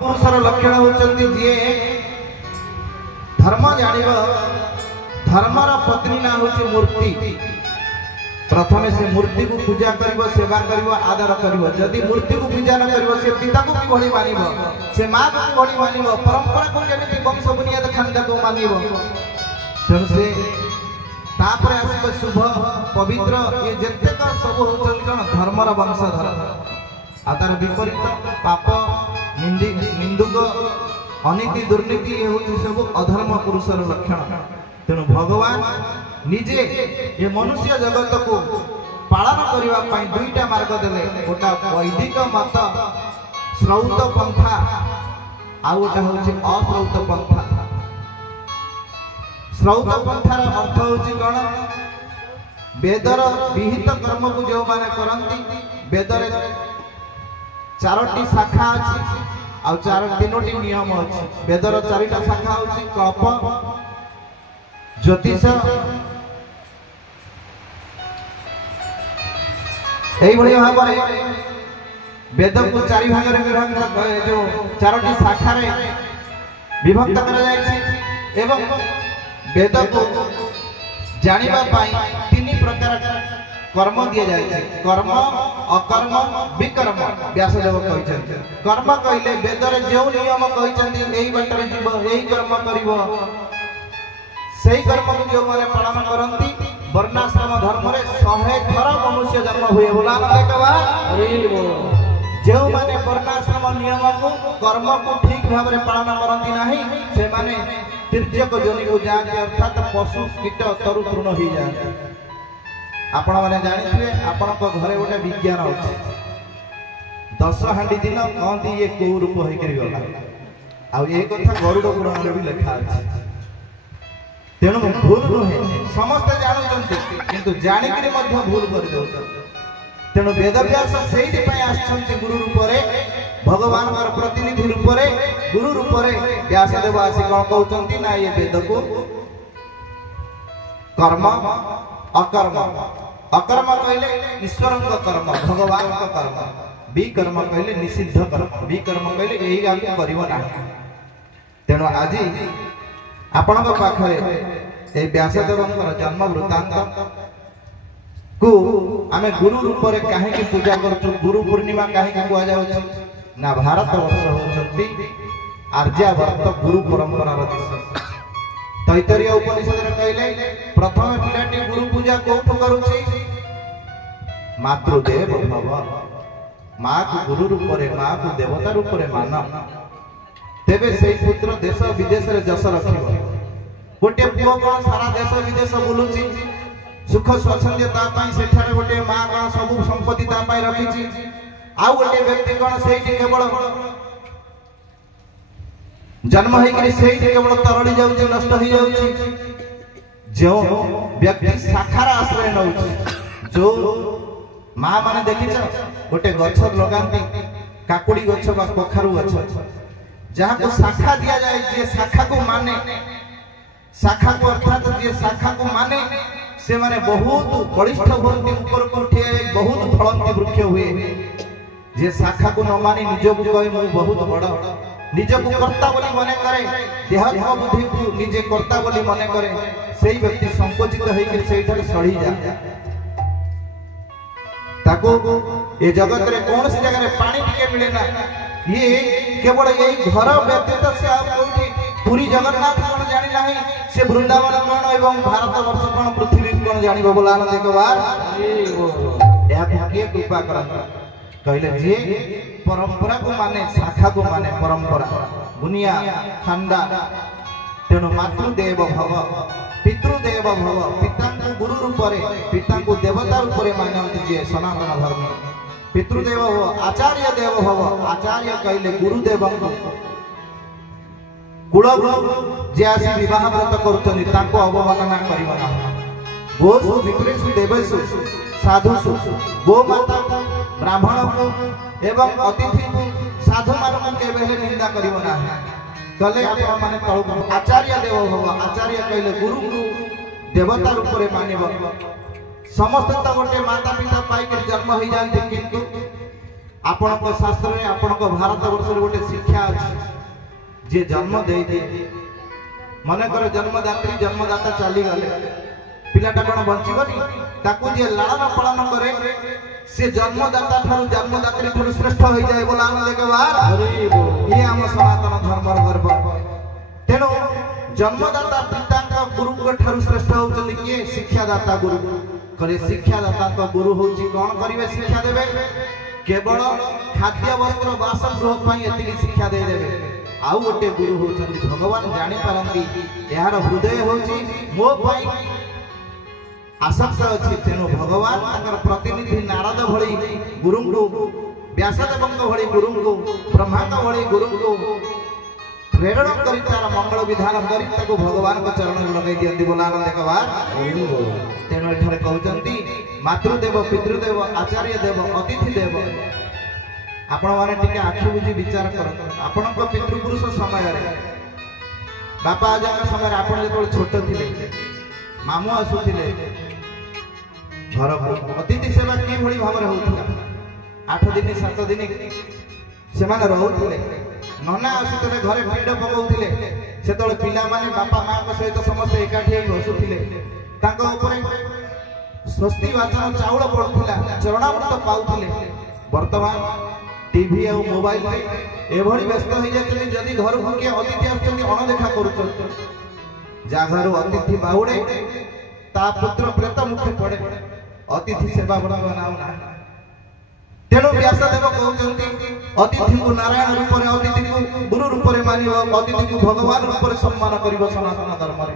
पुरुषर लक्षण होचंती जे धर्म जानिबो धर्मर पत्नी ना होची मूर्ति। प्रथमे से मूर्ति को पूजा करिवो सेवा करिवो आदर करिवो। जदि मूर्ति को पूजा न करिवो से पिता को किभଳି मानिबो से मां को किभଳି मानिबो परंपरा को केमिति वंश बुनियाद खानदा को मानिबो। तेणु से तापर आसीबो शुभ पवित्र ये जतेक सब होचंती कोन धर्मर वंशधर। आदार विपरीत पाप निंदुक अनीति दुर्नीति ये होची सब अधर्म पुरुषर लक्षण। तेणु भगवान निजे ये मनुष्य जगत को पालन करिवा पई दुईटा मार्ग देले। गोटा वैदिक मत श्रौत पंथा आ गोटा होची अश्रौत पंथा। श्रौत पंथार अर्थ होची कोन वेदर विहित कर्म को जो माने करंती वेदर चारोटी शाखा अछि आ तीनोटी नियम अछि। वेदर चारिटा शाखा होची कल्प ज्योतिष एई भली भाबरे वेद को चारि भाग रे विभक्त जो चारोटी शाखा रे विभक्त करा जायछि एवं वेद को जानिबा पाई तीन प्रकार कर्म दिया जायछि। कर्म अकर्म विकर्म व्यासदेव कहिछन्ति। कर्म कहिले वेद रे जो नियम कहिछन्ति एई बाटरे जीव एई कर्म करिवो सही कर्म को जो माने पालन करंती वर्णाश्रम धर्म रे 100 थर मनुष्य जन्म हुए बोला देखबा जो माने वर्णाश्रम नियम को कर्म को ठीक भाव रे पालन करंती नाही से माने तिर्यक जोनि को जाते अर्थात पशु कीट तरु तृण हो जाते। आपण माने जानिथिबे आपण को घरे गोटे विज्ञान अछि 10 हांडी दिन कहंती ये को रूप होई करी गला आ ए कथा गरुड़ पुराण रे भी लिखा अछि। तेणु भूल नुहे समस्त जानते किंतु जानिक भूल कर। तेणु वेदव्यास से गुरु रूप भगवान प्रतिनिधि रूप गुरु रूप व्यासदेव आसी कौन कहते ना ये वेद को कर्म अकर्म अकर्म कहले ईश्वर कर्म भगवान कर्म विकर्म कहले निषिद्ध कर्म विकर्म कहले यही आम करिवो ना। तेणु आज आपण पाखरे ए व्यासदेवंकर जन्म वृत्तांत को आमे गुरु रूप रे काहे की पूजा करछु गुरु पूर्णिमा काहे की कुआ जाउछ ना भारत वर्ष होचंती आर्यावर्त गुरु परंपरा रो देश। तैतरीय उपनिषद रे कहले प्रथम पिलाटी गुरु पूजा कोठो करूछि मातृदेव भव। मां को गुरु रूप रे मां को देवता रूप रे मान तेबे से पुत्र देश विदेश रे जस रखिबो। गोटे पुओ कोन सारा देश विदेश बुलुची सुख स्वच्छंदता पाई सेठारे गोटे मां कोन सब संपत्ति ता पाई रखिची आ गोटे व्यक्ति कोन सेठी केवल जन्म होई कि सेठी केवल तरड़ी जाउची नष्ट हो जाउची। जो व्यक्ति शाखार आश्रय नउची जो मां माने देखिछ गोटे गछ लगांती काकुड़ी गछ बा कखारु गछ जहाँ को शाखा दिया जाए जे शाखा को माने शाखा को अर्थात जे शाखा को माने से माने बहुत बलिष्ठ होती ऊपर को उठे बहुत फलंती वृक्ष हुए। जे शाखा को न माने निज को कहे मु बहुत बड़ निज को कर्ता बोली मने करे देहात्म बुद्धि को निजे कर्ता बोली मने करे सेही व्यक्ति संकोचित होई कि सेठारे सड़ी जा ताको ए जगत रे कोन से जगह रे पानी टिके मिले ना ये केवल यही घर व्यतीत से आप कोठी पूरी जगन्नाथ कोन जानि नाही से वृंदावन कोन एवं भारत वर्ष कोन पृथ्वी कोन जानिबो बोला न देखबा या के कृपा करन कहले जे परंपरा को माने शाखा को माने परंपरा दुनिया खंडा। तेणु मातृदेव भव पितृदेव भव पिता को गुरु रूप रे पिता को देवता रूप रे मानंती जे सनातन धर्म। पितृदेव हो आचार्य देव हो आचार्य कहले गुरुदेव कुल जे आसी विवाह व्रत करछनी ताको अवमानना करिवो ना। गोसु विप्रेषु देवेषु साधुषु गो माता ब्राह्मण को एवं अतिथि को साधु मानक केबे निंदा करिवो ना। कले आपण माने तळ आचार्य देव हो आचार्य कहले गुरु देवता रूप रे मानिबो। समस्त तो गोटे माता पिता पाई के जन्म हो जाते किंतु आपण शास्त्र में आपण भारत वर्ष गोटे शिक्षा अच्छी जे जन्म दे दिए मन कर जन्मदात्री जन्मदाता चली गले पिलाटा कौन बंचीबनी ताकू जे लालन पालन करे से जन्मदाता ठारू जन्मदात्री ठारू श्रेष्ठ हो जाए बोला हम देखबार ये हम सनातन धर्म गर्व तेनो जन्मदाता पिता का गुरु को ठारू श्रेष्ठ होचली के शिक्षादाता गुरु करे शिक्षादाता का गुरु होची कौन करिवे शिक्षा देबे केवल खाद्य वस्त्र बासगृह पई एतिकी शिक्षा दे देबे आउ गोटे गुरु होचंदी भगवान जानि पारंती यार हृदय होची मो पई आसक्त अछि तेनो भगवान ताकर प्रतिनिधि नारद भଳି गुरु को व्यासदेव भଳି गुरु को ब्रह्मा भଳି गुरु को प्रेरण करी तार मंगल विधान करी ताको भगवान को चरण में लगाई दियंती बोलान देखबार तेनो एठारे कहउचंती मातृदेव पितृदेव आचार्य देव अतिथि देव आपण माने टिके आखि बुझी विचार करत आपण को पितृपुरुष समय रे बापा आजा समय आपण जेतोल छोट थिले मामू आसुथिले घर को अतिथि सेवा की भଳି भाबरे होउथला 8 दिन 7 दिन से माने रहउथिले नना आसुतले घरे पीड़ पकाउथिले सेतोल पिला माने बापा मां को सहित समस्त एकाठी होई बसुथिले ताको ऊपर स्वस्ति वाचन चाउल पड़ुथिला चरणामृत पाउथिले वर्तमान टीवी और मोबाइल में एभली व्यस्त हो जाते जदि घर को किए अतिथि आछन अणदेखा करूछन जा घर अतिथि बाहुडे ता पुत्र प्रेत मुक्ति पड़े अतिथि सेवा बड़ा बनाऊ ना तेणु व्यासदेव कहते अतिथि को नारायण रूप में अतिथि को गुरु रूप में मानिब अतिथि को भगवान रूप में सम्मान करिब सनातन धर्म रे